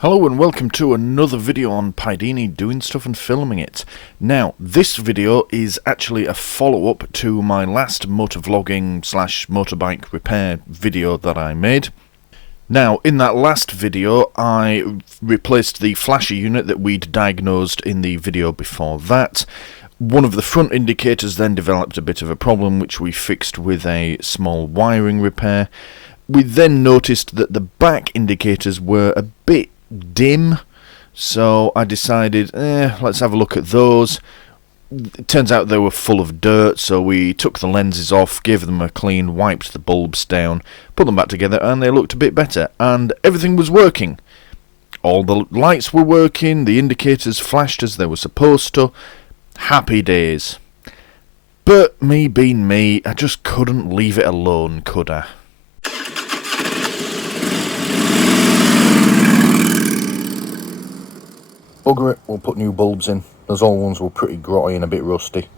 Hello and welcome to another video on Pidini doing stuff and filming it. Now, this video is actually a follow-up to my last motovlogging / motorbike repair video that I made. Now, in that last video, I replaced the flasher unit that we'd diagnosed in the video before that. One of the front indicators then developed a bit of a problem, which we fixed with a small wiring repair. We then noticed that the back indicators were a bit dim, so I decided, let's have a look at those. It turns out they were full of dirt, so we took the lenses off, gave them a clean, wiped the bulbs down, put them back together, and they looked a bit better, and everything was working. All the lights were working, the indicators flashed as they were supposed to. Happy days. But me being me, I just couldn't leave it alone, could I? Bugger it, we'll put new bulbs in. Those old ones were pretty grotty and a bit rusty.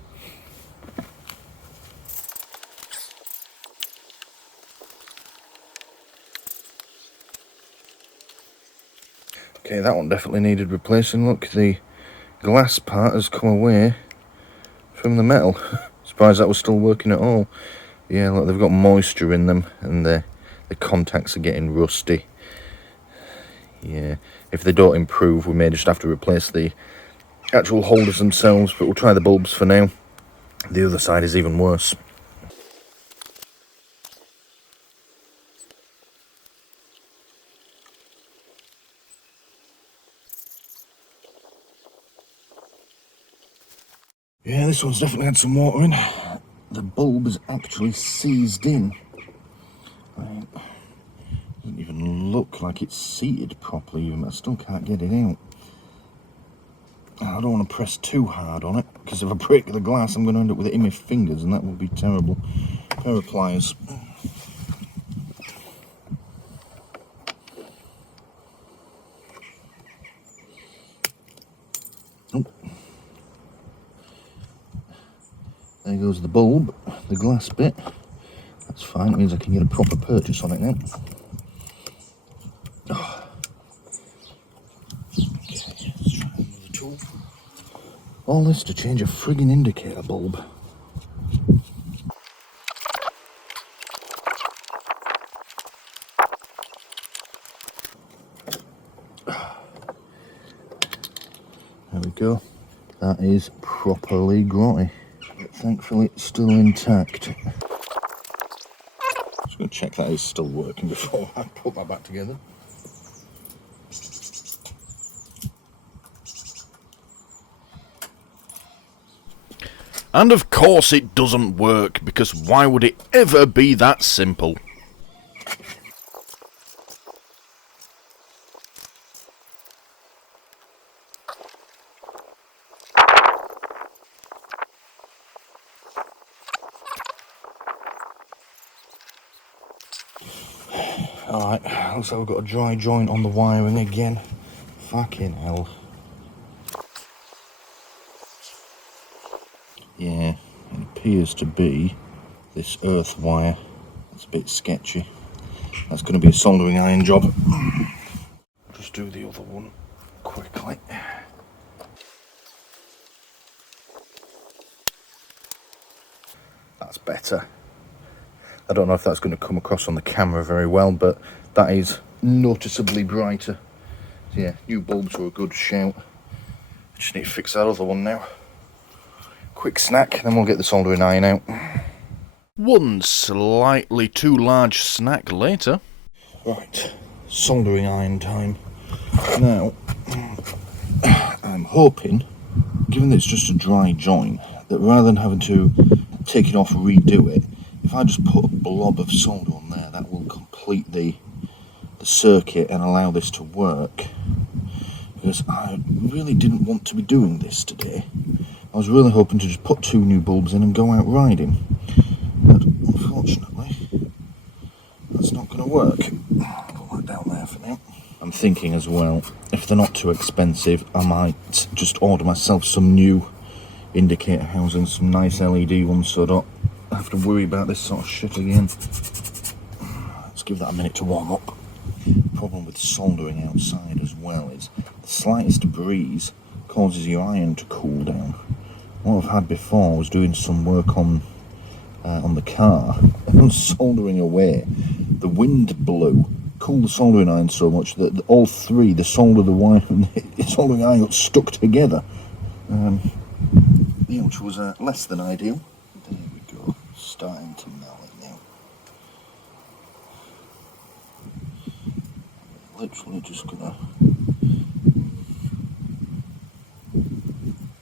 Okay, that one definitely needed replacing. Look, the glass part has come away from the metal. Surprised that was still working at all. Yeah, look, they've got moisture in them and the contacts are getting rusty. Yeah, if they don't improve, we may just have to replace the actual holders themselves, but we'll try the bulbs for now. The other side is even worse. Yeah, this one's definitely had some water in. The bulb is actually seized in. Right. Doesn't even look like it's seated properly even, I still can't get it out. I don't want to press too hard on it, because if I break the glass I'm going to end up with it in my fingers and that would be terrible. A pair of pliers. Oh. There goes the bulb, the glass bit. That's fine, it means I can get a proper purchase on it now. All this to change a friggin' indicator bulb. There we go. That is properly grotty. But thankfully it's still intact. Just going to check that is still working before I put that back together. And of course it doesn't work, because why would it ever be that simple? Alright, looks like we've got a dry joint on the wiring again. Fucking hell. Yeah, it appears to be this earth wire. It's a bit sketchy. That's going to be a soldering iron job. Just do the other one quickly. That's better. I don't know if that's going to come across on the camera very well, but that is noticeably brighter. So yeah, new bulbs were a good shout. I just need to fix that other one now. Quick snack, then we'll get the soldering iron out. One slightly too large snack later. Right, soldering iron time. Now, I'm hoping, given that it's just a dry joint, that rather than having to take it off and redo it, if I just put a blob of solder on there, that will complete the circuit and allow this to work. Because I really didn't want to be doing this today. I was really hoping to just put 2 new bulbs in and go out riding, but unfortunately that's not going to work. I'll put that down there for now. I'm thinking as well, if they're not too expensive, I might just order myself some new indicator housings, some nice LED ones, so I don't have to worry about this sort of shit again. Let's give that a minute to warm up problem with soldering outside as well is the slightest breeze causes your iron to cool down. What I've had before was doing some work on the car and soldering away. The wind blew, cooled the soldering iron so much that all three, the solder, the wire and the soldering iron, got stuck together, which was less than ideal. There we go, starting to melt it now. Literally just gonna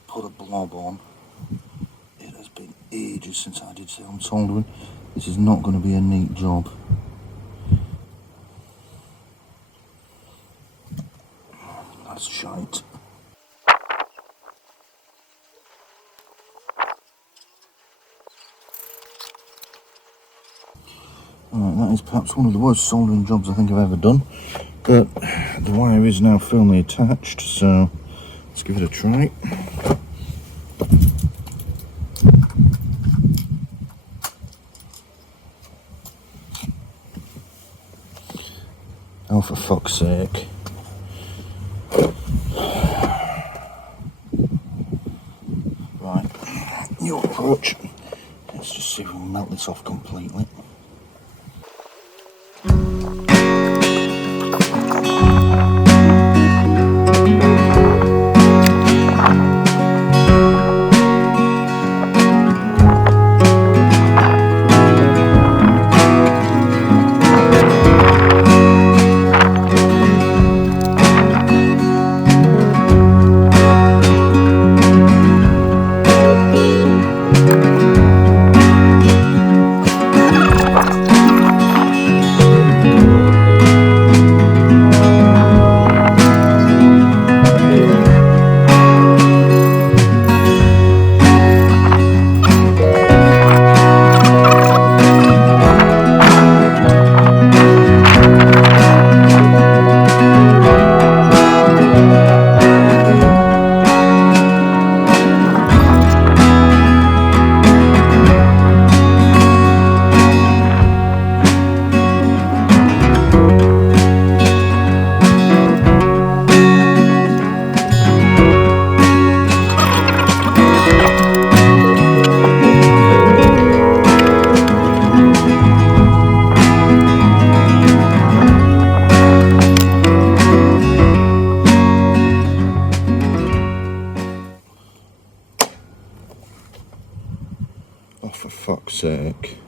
put a blob on. It has been ages since I did some soldering. This is not going to be a neat job. That's shite. Alright, that is perhaps one of the worst soldering jobs I think I've ever done. But the wire is now firmly attached, so let's give it a try. Oh, for fuck's sake. Right, new approach. Let's just see if we can melt this off completely. Oh, for fuck's sake.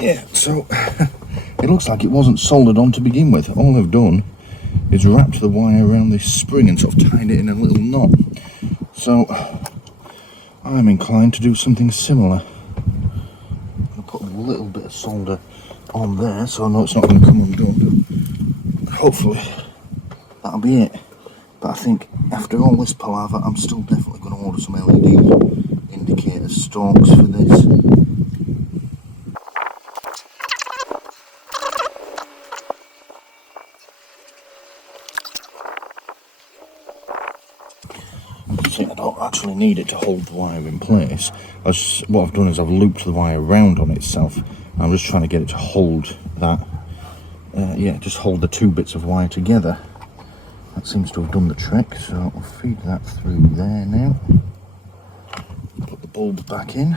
Yeah, so it looks like it wasn't soldered on to begin with. All I've done is wrapped the wire around this spring and sort of tied it in a little knot. So I'm inclined to do something similar. I'm going to put a little bit of solder on there so I know it's not going to come undone. Hopefully that'll be it. But I think after all this palaver, I'm still definitely going to order some LED indicator stalks for this. See, I don't actually need it to hold the wire in place. What I've done is I've looped the wire around on itself. I'm just trying to get it to hold that, just hold the two bits of wire together. That seems to have done the trick, so I'll feed that through there now. Put the bulb back in.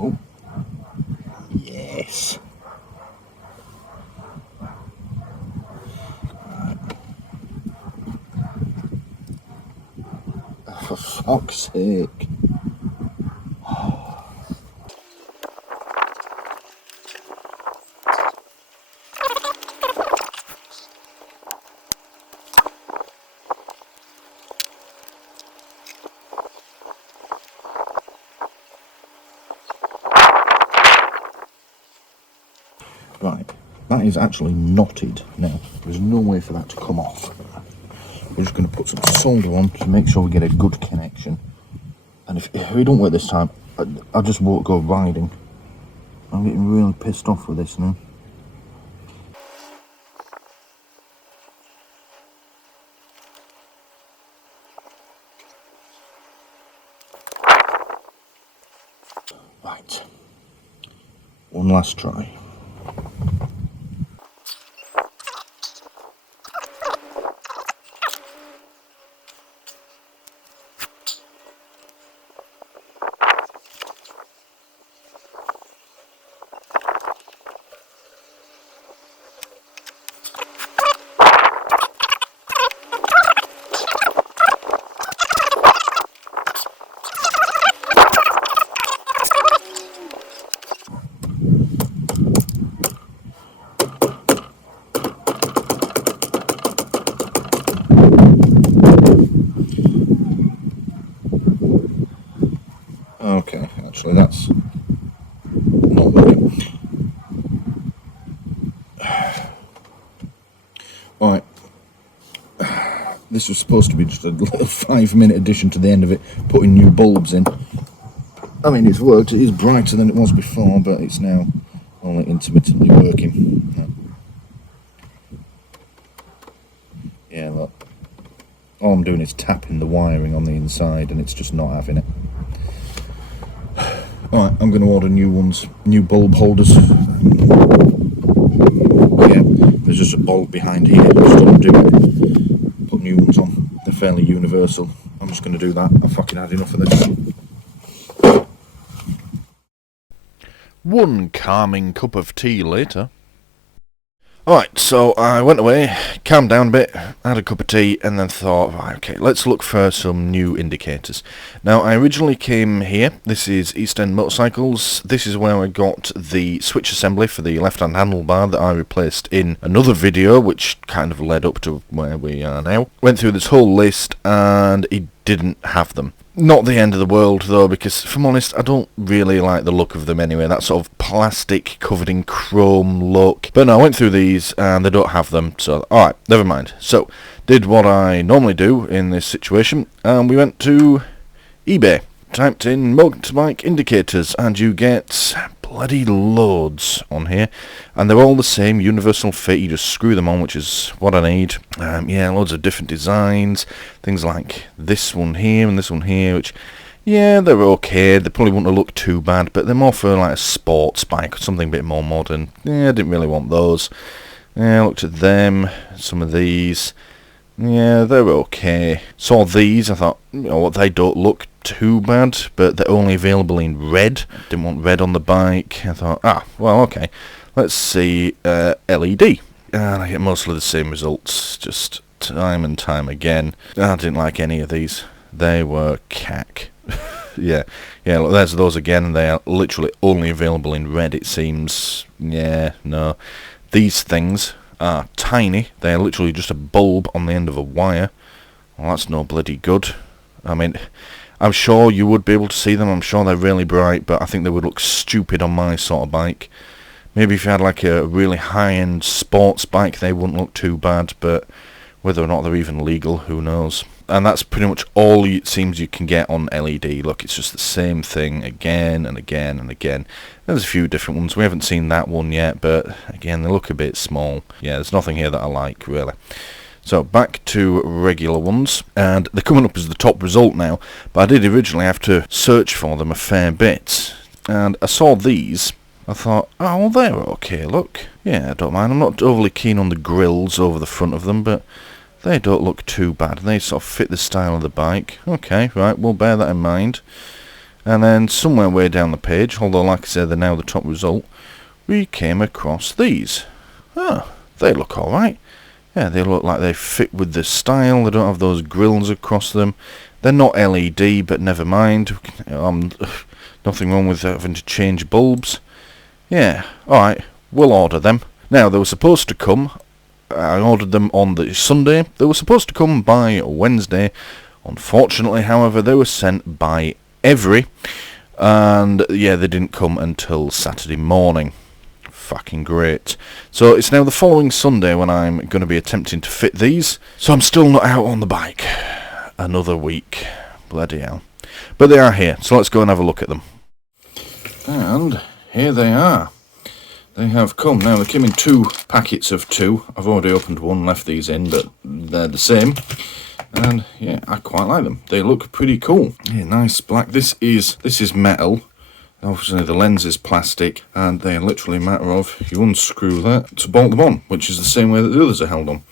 Oh, yes. For fuck's sake. Right, that is actually knotted now. There's no way for that to come off. We're just going to put some solder on to make sure we get a good connection. And if we don't work this time, I just won't go riding. I'm getting really pissed off with this now. Right, one last try. Okay, actually that's not working. Right, this was supposed to be just a little 5-minute addition to the end of it, putting new bulbs in. I mean, it's worked, it is brighter than it was before, but it's now only intermittently working. Yeah, look, all I'm doing is tapping the wiring on the inside and it's just not having it. Alright, I'm going to order new ones, new bulb holders. Yeah, there's just a bulb behind here, just undo it, put new ones on. They're fairly universal. I'm just going to do that. I've fucking had enough of this. One calming cup of tea later. Alright, so I went away, calmed down a bit, had a cup of tea, and then thought, right, okay, let's look for some new indicators. Now, I originally came here. This is East End Motorcycles. This is where I got the switch assembly for the left-hand handlebar that I replaced in another video, which kind of led up to where we are now. Went through this whole list, and it didn't have them. Not the end of the world, though, because, if I'm honest, I don't really like the look of them anyway. That sort of plastic covered in chrome look. But no, I went through these, and they don't have them, so, alright, never mind. So, did what I normally do in this situation, and we went to eBay. Typed in motorbike indicators, and you get bloody loads on here, and they're all the same universal fit. You just screw them on, which is what I need. Yeah, loads of different designs, things like this one here and this one here, which, yeah, they're okay. They probably wouldn't look too bad, but they're more for like a sports bike or something a bit more modern. Yeah, I didn't really want those. Yeah, I looked at them, some of these. Yeah, they're okay. Saw these, I thought, you know what, they don't look too bad, but they're only available in red. Didn't want red on the bike. I thought, well, okay, let's see LED. And I get mostly the same results, just time and time again. I didn't like any of these. They were cack. Yeah, look, there's those again, and they are literally only available in red, it seems. Yeah, no. These things are tiny. They're literally just a bulb on the end of a wire. Well, that's no bloody good. I mean, I'm sure you would be able to see them. I'm sure they're really bright, but I think they would look stupid on my sort of bike. Maybe if you had like a really high-end sports bike, they wouldn't look too bad, but whether or not they're even legal, who knows. And that's pretty much all it seems you can get on LED. Look, it's just the same thing again and again and again. There's a few different ones. We haven't seen that one yet, but again, they look a bit small. Yeah, there's nothing here that I like, really. So, back to regular ones, and they're coming up as the top result now, but I did originally have to search for them a fair bit. And I saw these. I thought, oh, well, they're okay, look. Yeah, I don't mind. I'm not overly keen on the grills over the front of them, but they don't look too bad. They sort of fit the style of the bike. Okay, right, we'll bear that in mind. And then somewhere way down the page, although like I said, they're now the top result, we came across these. Oh, they look alright. Yeah, they look like they fit with the style. They don't have those grills across them. They're not LED, but never mind. Nothing wrong with having to change bulbs. Yeah, alright, we'll order them. Now, they were supposed to come. I ordered them on the Sunday. They were supposed to come by Wednesday. Unfortunately, however, they were sent by Every. And, yeah, they didn't come until Saturday morning. fucking great. So it's now the following Sunday when I'm going to be attempting to fit these. So I'm still not out on the bike. Another week. Bloody hell. But they are here, so let's go and have a look at them. And here they are. They have come. Now, they came in 2 packets of 2. I've already opened one, left these in, but they're the same. And, yeah, I quite like them. They look pretty cool. Yeah, nice black. This is metal. Obviously, the lens is plastic, and they are literally a matter of, you unscrew that to bolt them on, which is the same way that the others are held on.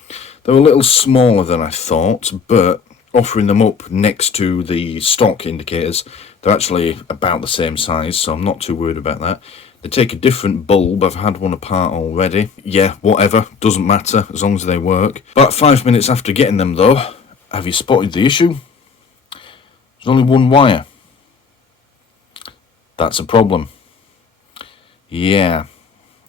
They're a little smaller than I thought, but offering them up next to the stock indicators, they're actually about the same size, so I'm not too worried about that. They take a different bulb. I've had one apart already. Yeah, whatever, doesn't matter as long as they work. About 5 minutes after getting them though, have you spotted the issue? There's only one wire. That's a problem. Yeah,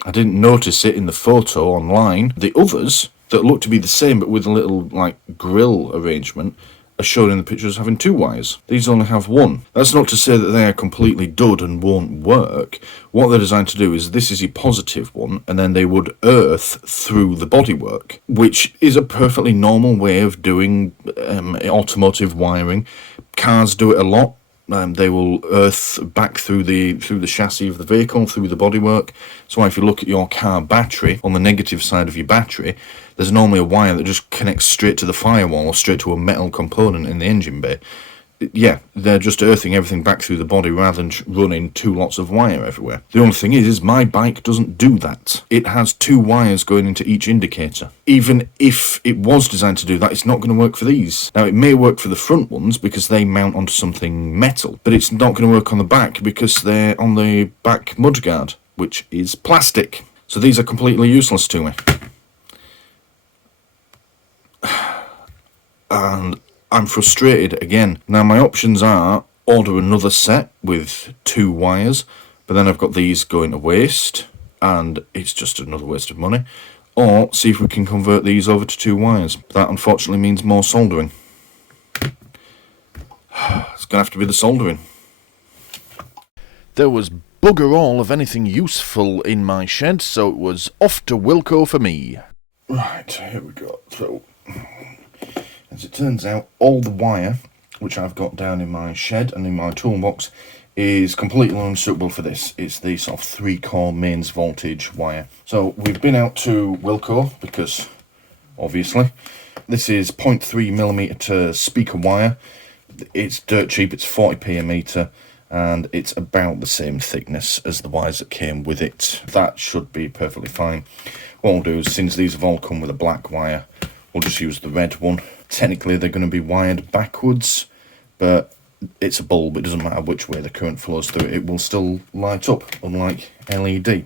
I didn't notice it in the photo online. The others that look to be the same but with a little like grill arrangement are shown in the pictures having 2 wires. These only have 1. That's not to say that they are completely dud and won't work. What they're designed to do is this is your positive one, and then they would earth through the bodywork, which is a perfectly normal way of doing automotive wiring. Cars do it a lot. They will earth back through the chassis of the vehicle, through the bodywork. So if you look at your car battery, on the negative side of your battery, there's normally a wire that just connects straight to the firewall or straight to a metal component in the engine bay. Yeah, they're just earthing everything back through the body rather than running 2 lots of wire everywhere. The only thing is my bike doesn't do that. It has 2 wires going into each indicator. Even if it was designed to do that, it's not going to work for these. Now, it may work for the front ones because they mount onto something metal, but it's not going to work on the back because they're on the back mudguard, which is plastic. So these are completely useless to me. And I'm frustrated again. Now my options are order another set with 2 wires, but then I've got these going to waste, and it's just another waste of money. Or see if we can convert these over to 2 wires. That unfortunately means more soldering. It's going to have to be the soldering. There was bugger all of anything useful in my shed, so it was off to Wilko for me. Right, here we go. So, as it turns out, all the wire which I've got down in my shed and in my toolbox is completely unsuitable for this. It's the sort of 3-core mains voltage wire. So we've been out to Wilko because, obviously, this is 0.3mm to speaker wire. It's dirt cheap, it's 40p a metre, and it's about the same thickness as the wires that came with it. That should be perfectly fine. What we'll do is, since these have all come with a black wire, we'll just use the red one. Technically they're going to be wired backwards, but it's a bulb, it doesn't matter which way the current flows through it, it will still light up, unlike LED.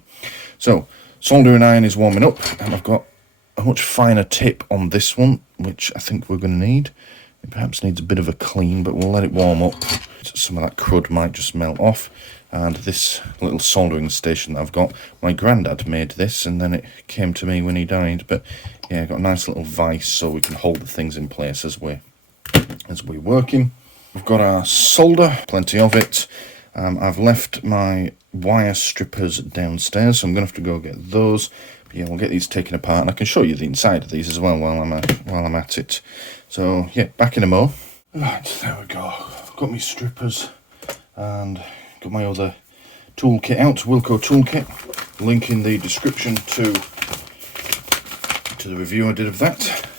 So, soldering iron is warming up, and I've got a much finer tip on this one, which I think we're going to need. It perhaps needs a bit of a clean, but we'll let it warm up. Some of that crud might just melt off. And this little soldering station that I've got, my granddad made this, and then it came to me when he died. But yeah, I've got a nice little vise so we can hold the things in place as we're working. We've got our solder, plenty of it. I've left my wire strippers downstairs, so I'm going to have to go get those. But yeah, we'll get these taken apart, and I can show you the inside of these as well while I'm at it. So yeah, back in a mo. Right, there we go. I've got my strippers and got my other toolkit out, Wilko toolkit. Link in the description to the review I did of that.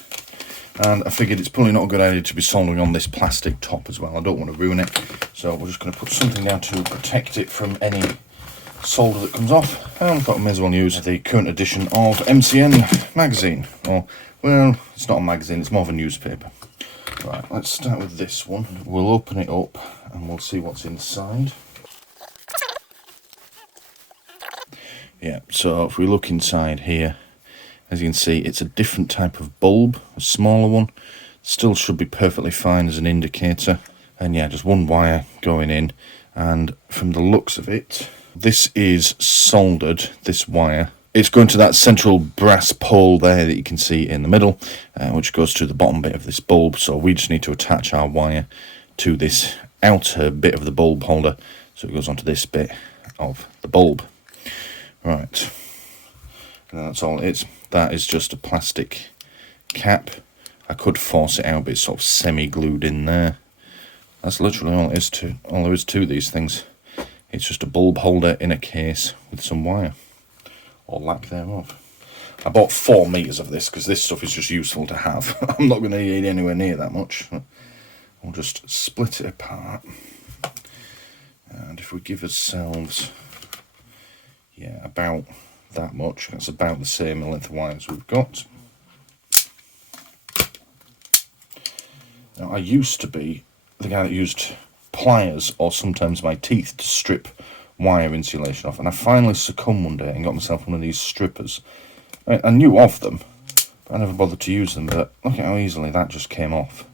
And I figured it's probably not a good idea to be soldering on this plastic top as well. I don't want to ruin it, so we're just going to put something down to protect it from any solder that comes off. And I thought I may as well use the current edition of MCN magazine. Or, well, it's not a magazine, it's more of a newspaper. Right, let's start with this one. We'll open it up and we'll see what's inside. Yeah, so if we look inside here, as you can see, it's a different type of bulb, a smaller one. Still should be perfectly fine as an indicator. And yeah, just one wire going in. And from the looks of it, this is soldered, this wire. It's going to that central brass pole there that you can see in the middle, which goes to the bottom bit of this bulb. So we just need to attach our wire to this outer bit of the bulb holder. So it goes onto this bit of the bulb. Right, And that's all it is. That is just a plastic cap. I could force it out, but it's sort of semi-glued in there. That's literally all there is to these things. It's just a bulb holder in a case with some wire, or lack thereof. I bought 4 meters of this because this stuff is just useful to have. I'm not going to need anywhere near that much. We'll just split it apart. And if we give ourselves, yeah, about that much, that's about the same length of wire as we've got. Now, I used to be the guy that used pliers or sometimes my teeth to strip wire insulation off, and I finally succumbed one day and got myself one of these strippers. I knew of them, but I never bothered to use them, but look at how easily that just came off.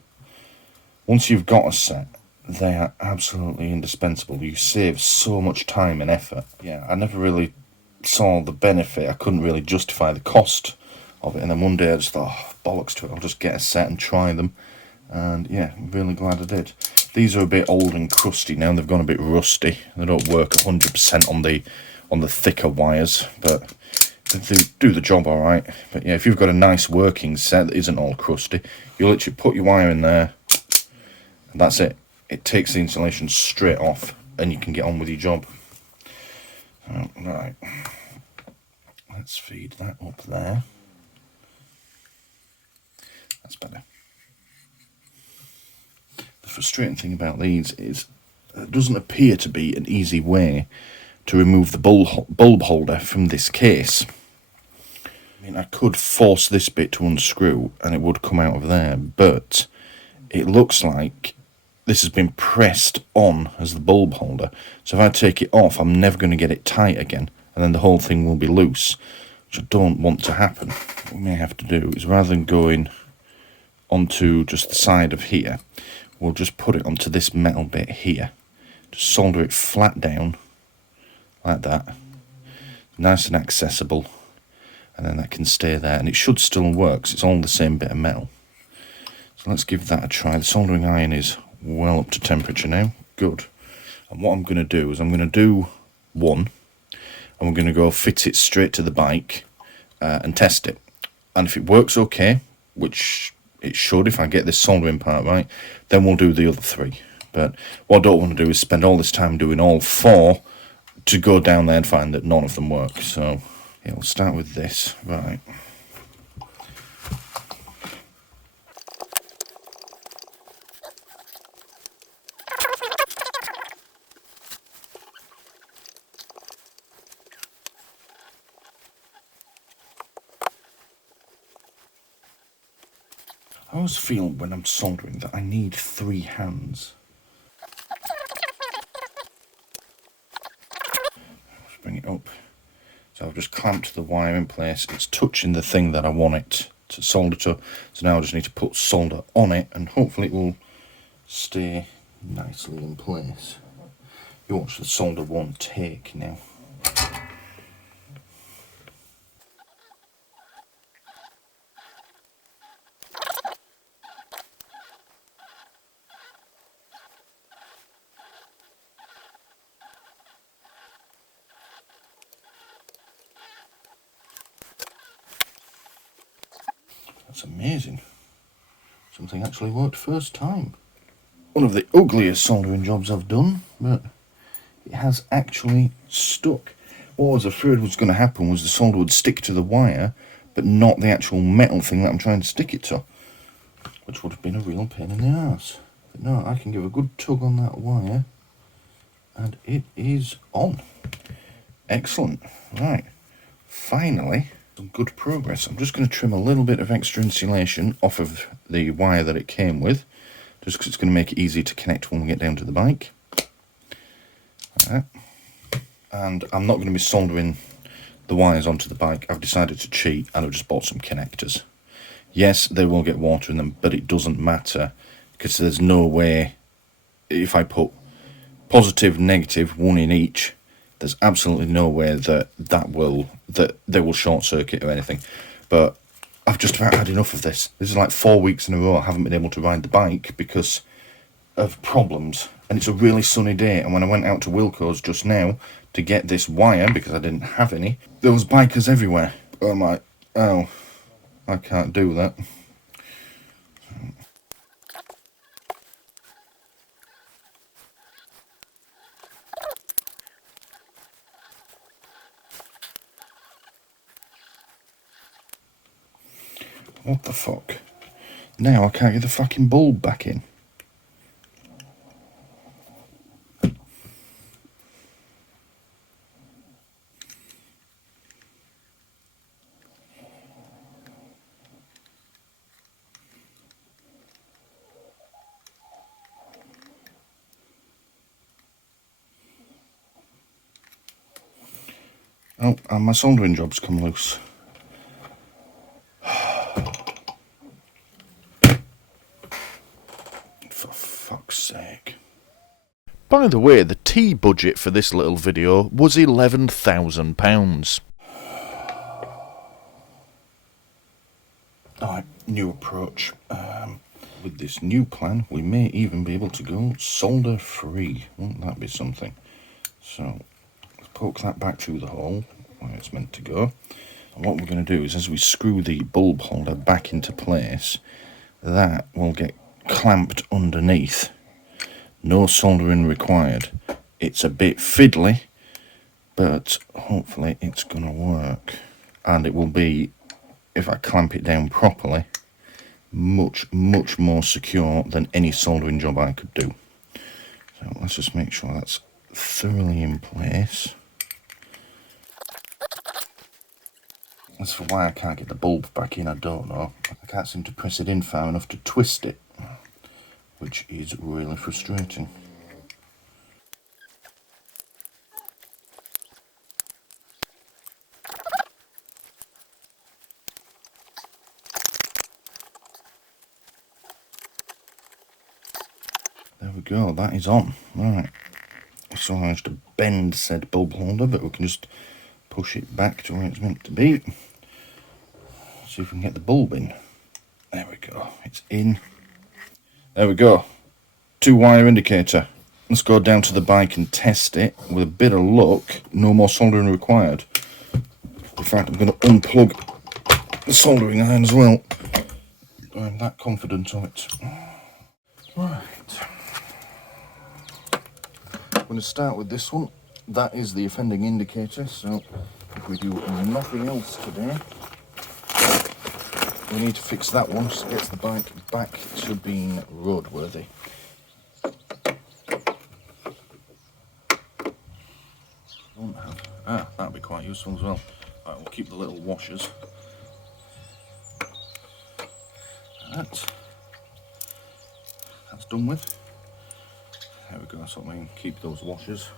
Once you've got a set, they are absolutely indispensable. You save so much time and effort. Yeah, I never really saw the benefit. I couldn't really justify the cost of it, and then one day I just thought, oh, bollocks to it, I'll just get a set and try them. And yeah, I'm really glad I did. These are a bit old and crusty now. They've gone a bit rusty. They don't work 100% on the thicker wires, but they do the job all right. But yeah, if you've got a nice working set that isn't all crusty, you literally put your wire in there, and that's it. It takes the insulation straight off, and you can get on with your job. Right, let's feed that up there. That's better. The frustrating thing about these is there doesn't appear to be an easy way to remove the bulb holder from this case. I mean, I could force this bit to unscrew and it would come out of there, but it looks like this has been pressed on as the bulb holder. So if I take it off, I'm never going to get it tight again, and then the whole thing will be loose, which I don't want to happen. What we may have to do is, rather than going onto just the side of here, we'll just put it onto this metal bit here. Just solder it flat down, like that. Nice and accessible. And then that can stay there, and it should still work, 'cause it's all the same bit of metal. So let's give that a try. The soldering iron is well up to temperature now. Good. And what I'm going to do is I'm going to do one, and we're going to go fit it straight to the bike and test it. And if it works okay, which it should if I get this soldering part right, then we'll do the other 3. But what I don't want to do is spend all this time doing all 4 to go down there and find that none of them work. So yeah, we'll start with this. Right. I always feel when I'm soldering that I need 3 hands. Let's bring it up. So I've just clamped the wire in place. It's touching the thing that I want it to solder to. So now I just need to put solder on it, and hopefully it will stay nicely in place. You watch, the solder won't take now. That's amazing. Something actually worked first time. One of the ugliest soldering jobs I've done, but it has actually stuck. What I was afraid was going to happen was the solder would stick to the wire, but not the actual metal thing that I'm trying to stick it to, which would have been a real pain in the ass. But no, I can give a good tug on that wire, and it is on. Excellent. Right, finally some good progress. I'm just going to trim a little bit of extra insulation off of the wire that it came with, just because it's going to make it easy to connect when we get down to the bike. Like that. And I'm not going to be soldering the wires onto the bike. I've decided to cheat, and I've just bought some connectors. Yes, they will get water in them, but it doesn't matter, because there's no way, if I put positive, negative, 1 in each, there's absolutely no way that they will short circuit or anything. But I've just about had enough of this. This is like 4 weeks in a row I haven't been able to ride the bike because of problems. And it's a really sunny day, and when I went out to Wilko's just now to get this wire, because I didn't have any, there was bikers everywhere. I'm like, oh, I can't do that. What the fuck? Now I can't get the fucking bulb back in. Oh, and my soldering job's come loose. For fuck's sake. By the way, the tea budget for this little video was £11,000. Alright, new approach. With this new plan, we may even be able to go solder free. Won't that be something? So, let's poke that back through the hole where it's meant to go. And what we're going to do is, as we screw the bulb holder back into place, that will get clamped underneath. No soldering required. It's a bit fiddly, but hopefully it's going to work. And it will be, if I clamp it down properly, much more secure than any soldering job I could do. So let's just make sure that's thoroughly in place. As for why I can't get the bulb back in, I don't know. I can't seem to press it in far enough to twist it, which is really frustrating. There we go, that is on. Right, so I managed to bend said bulb holder, but we can just push it back to where it's meant to be. See if we can get the bulb in. There we go, it's in. There we go, 2-wire indicator. Let's go down to the bike and test it. With a bit of luck, no more soldering required. In fact, I'm going to unplug the soldering iron as well. I'm that confident of it. Right. I'm going to start with this one. That is the offending indicator, so if we do nothing else today, we need to fix that one so it gets the bike back to being roadworthy. That'll be quite useful as well. Right, we'll keep the little washers. That's done with. There we go, that's what I mean, keep those washers.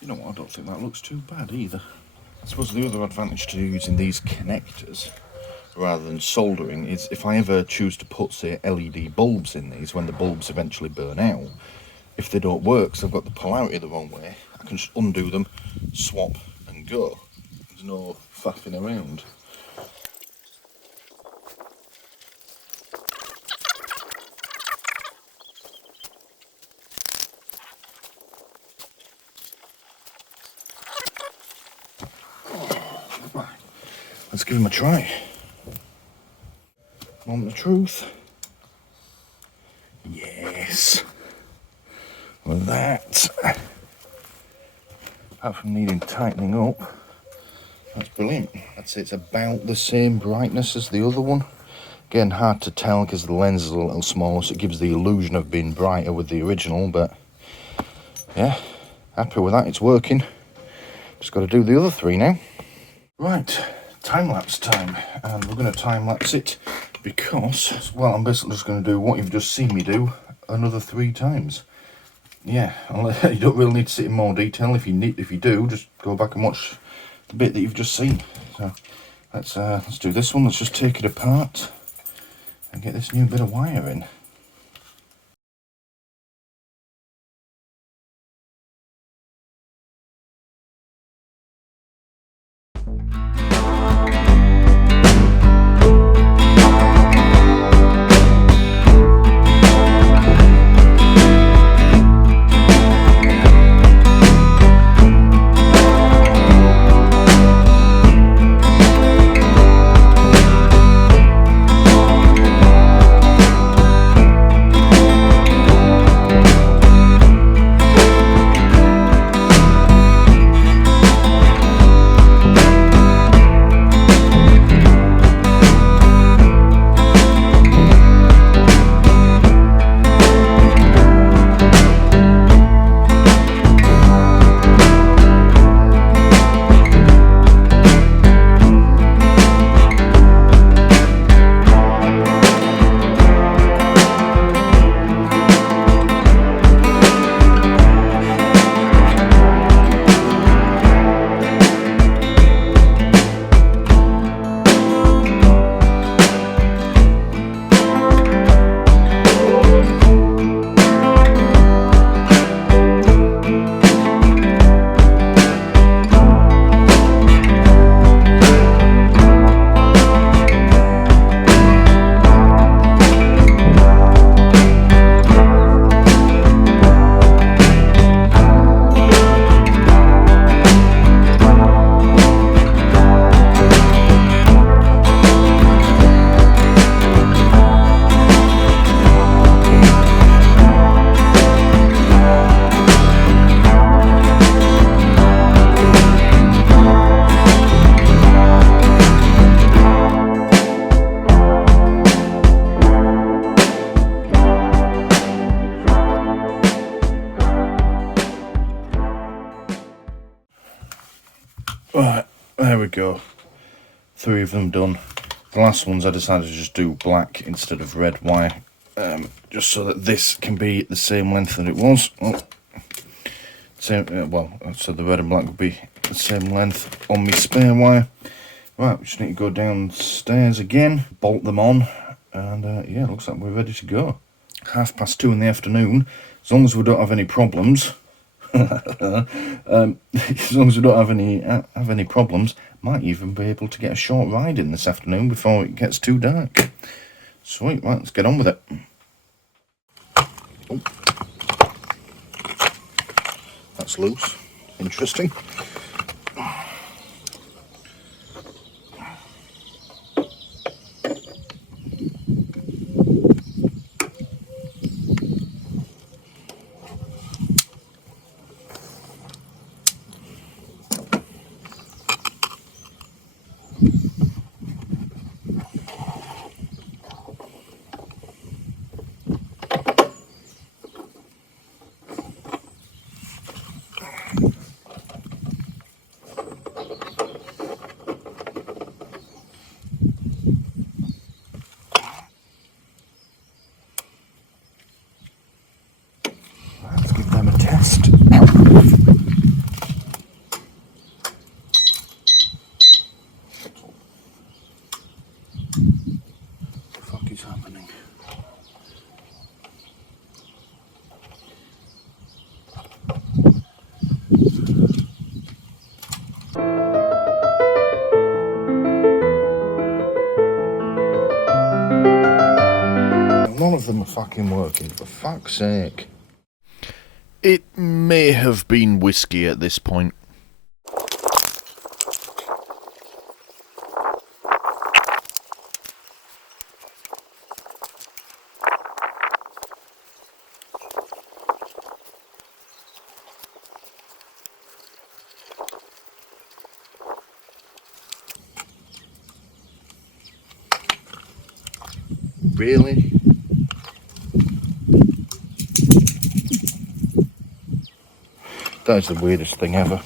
You know what, I don't think that looks too bad either. I suppose the other advantage to using these connectors rather than soldering is if I ever choose to put, say, LED bulbs in these when the bulbs eventually burn out, if they don't work, so I've got the polarity the wrong way, I can just undo them, swap and go. There's no faffing around. Let's give them a try. Want the truth? Yes. Well, that, apart from needing tightening up, that's brilliant. I'd say it's about the same brightness as the other one. Again, hard to tell because the lens is a little smaller, so it gives the illusion of being brighter with the original, but yeah, happy with that, it's working. Just got to do the other three now. Right, time-lapse time, and we're going to time-lapse it because, well, I'm basically just going to do what you've just seen me do another 3 times. Yeah, you don't really need to see it in more detail. If you do, just go back and watch the bit that you've just seen. So let's do this one. Let's just take it apart and get this new bit of wire in. There we go. 3 of them done. The last ones I decided to just do black instead of red wire. Just so that this can be the same length that it was. Oh. Same, well, so the red and black will be the same length on my spare wire. Right, we just need to go downstairs again, bolt them on, and yeah, it looks like we're ready to go. 2:30 in the afternoon, as long as we don't have any problems. As long as we don't have any problems, might even be able to get a short ride in this afternoon before it gets too dark. Sweet, right, let's get on with it. Oh. That's loose. Interesting. Let's give them a test. What the fuck is happening? None of them are fucking working, for fuck's sake. It may have been whiskey at this point. Really? That is the weirdest thing ever.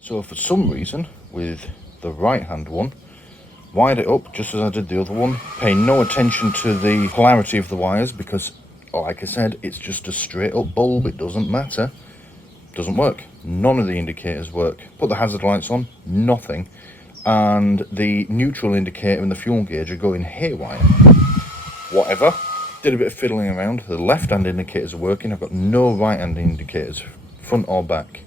So for some reason, with the right hand one, wired it up just as I did the other one, paying no attention to the polarity of the wires because, like I said, it's just a straight up bulb, it doesn't matter. Doesn't work. None of the indicators work. Put the hazard lights on, nothing. And the neutral indicator and the fuel gauge are going haywire. Whatever. Did a bit of fiddling around. The left hand indicators are working. I've got no right hand indicators, front or back.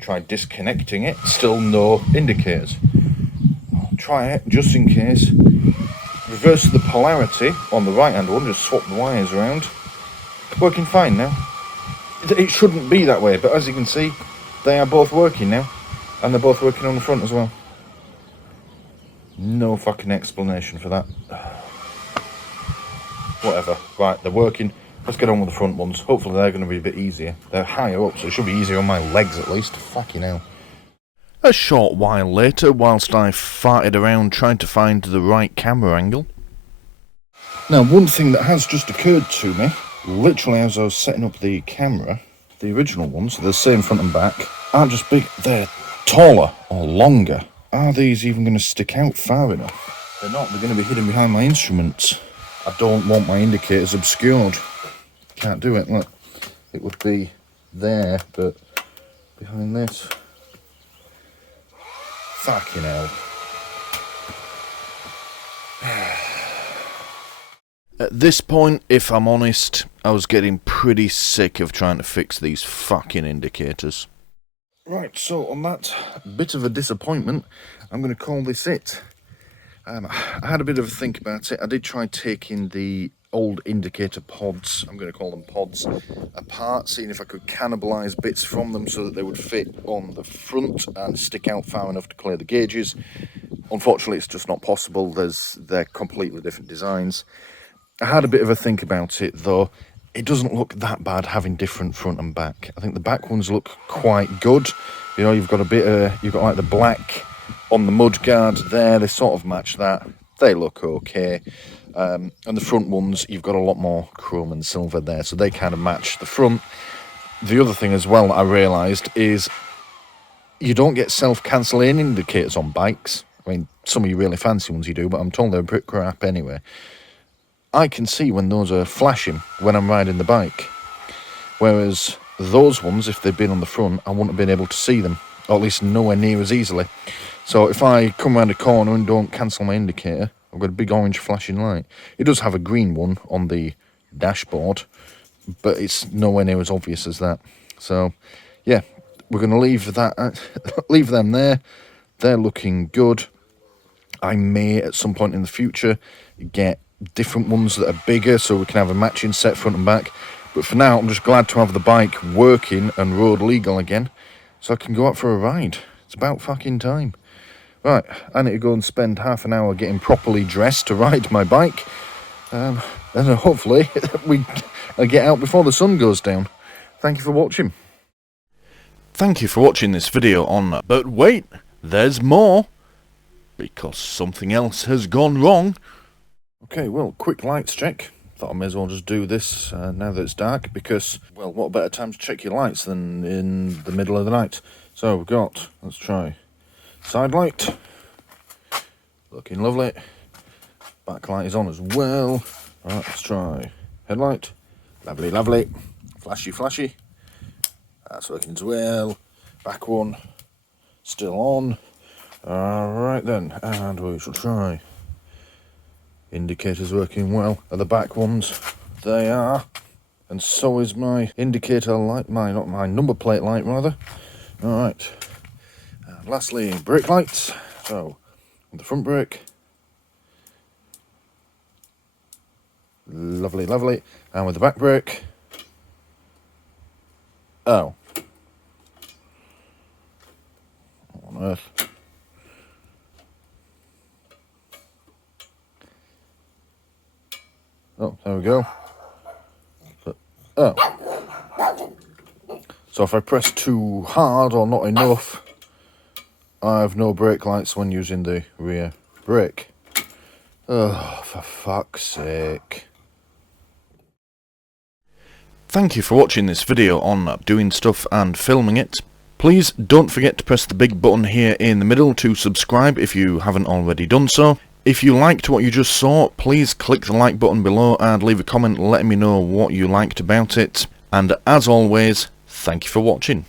Tried disconnecting it, still no indicators. I'll try it just in case. Reverse the polarity on the right hand one, just swap the wires around. Working fine now. It shouldn't be that way, but as you can see, they are both working now. And they're both working on the front as well. No fucking explanation for that. Whatever. Right, they're working. Let's get on with the front ones. Hopefully they're going to be a bit easier. They're higher up, so it should be easier on my legs at least. Fucking hell. A short while later, whilst I farted around trying to find the right camera angle. Now, one thing that has just occurred to me, literally as I was setting up the camera, the original ones, they're the same front and back, aren't just big, they're taller or longer. Are these even going to stick out far enough? They're not, they're going to be hidden behind my instruments. I don't want my indicators obscured. Can't do it, look. It would be there, but behind this. Fucking hell. At this point, if I'm honest, I was getting pretty sick of trying to fix these fucking indicators. Right, so on that bit of a disappointment, I'm going to call this it. I had a bit of a think about it. I did try taking the old indicator pods, I'm going to call them pods, apart, seeing if I could cannibalise bits from them so that they would fit on the front and stick out far enough to clear the gauges. Unfortunately, it's just not possible. They're completely different designs. I had a bit of a think about it, though. It doesn't look that bad having different front and back. I think the back ones look quite good. You know, you've got a bit you've got like the black on the mudguard there. They sort of match that. They look okay. And the front ones, you've got a lot more chrome and silver there, so they kind of match the front. The other thing as well that I realised is you don't get self-cancelling indicators on bikes. I mean, some of you really fancy ones you do, but I'm told they're a bit crap anyway. I can see when those are flashing when I'm riding the bike. Whereas those ones, if they'd been on the front, I wouldn't have been able to see them. Or at least nowhere near as easily. So if I come around a corner and don't cancel my indicator, I've got a big orange flashing light. It does have a green one on the dashboard, but it's nowhere near as obvious as that. So, yeah, we're going to leave that, leave them there. They're looking good. I may, at some point in the future, get different ones that are bigger so we can have a matching set front and back. But for now, I'm just glad to have the bike working and road legal again, so I can go out for a ride. It's about fucking time. Right, I need to go and spend half an hour getting properly dressed to ride my bike. And hopefully I get out before the sun goes down. Thank you for watching. Thank you for watching this video on... But wait, there's more. Because something else has gone wrong. Okay, well, quick lights check. Thought I may as well just do this now that it's dark, because, well, what better time to check your lights than in the middle of the night? So we've got, let's try, side light, looking lovely. Back light is on as well. Alright, let's try headlight, lovely, lovely. Flashy, flashy. That's working as well. Back one, still on. Alright then, and we shall try. Indicators working well. Are the back ones? They are. And so is my indicator light, not my number plate light rather. Alright. And lastly, brake lights. So, the front brake. Lovely, lovely. And with the back brake. Oh. What on earth? Oh, there we go. But, oh. So if I press too hard or not enough, I have no brake lights when using the rear brake. Oh, for fuck's sake. Thank you for watching this video on doing stuff and filming it. Please don't forget to press the big button here in the middle to subscribe if you haven't already done so. If you liked what you just saw, please click the like button below and leave a comment letting me know what you liked about it. And as always, thank you for watching.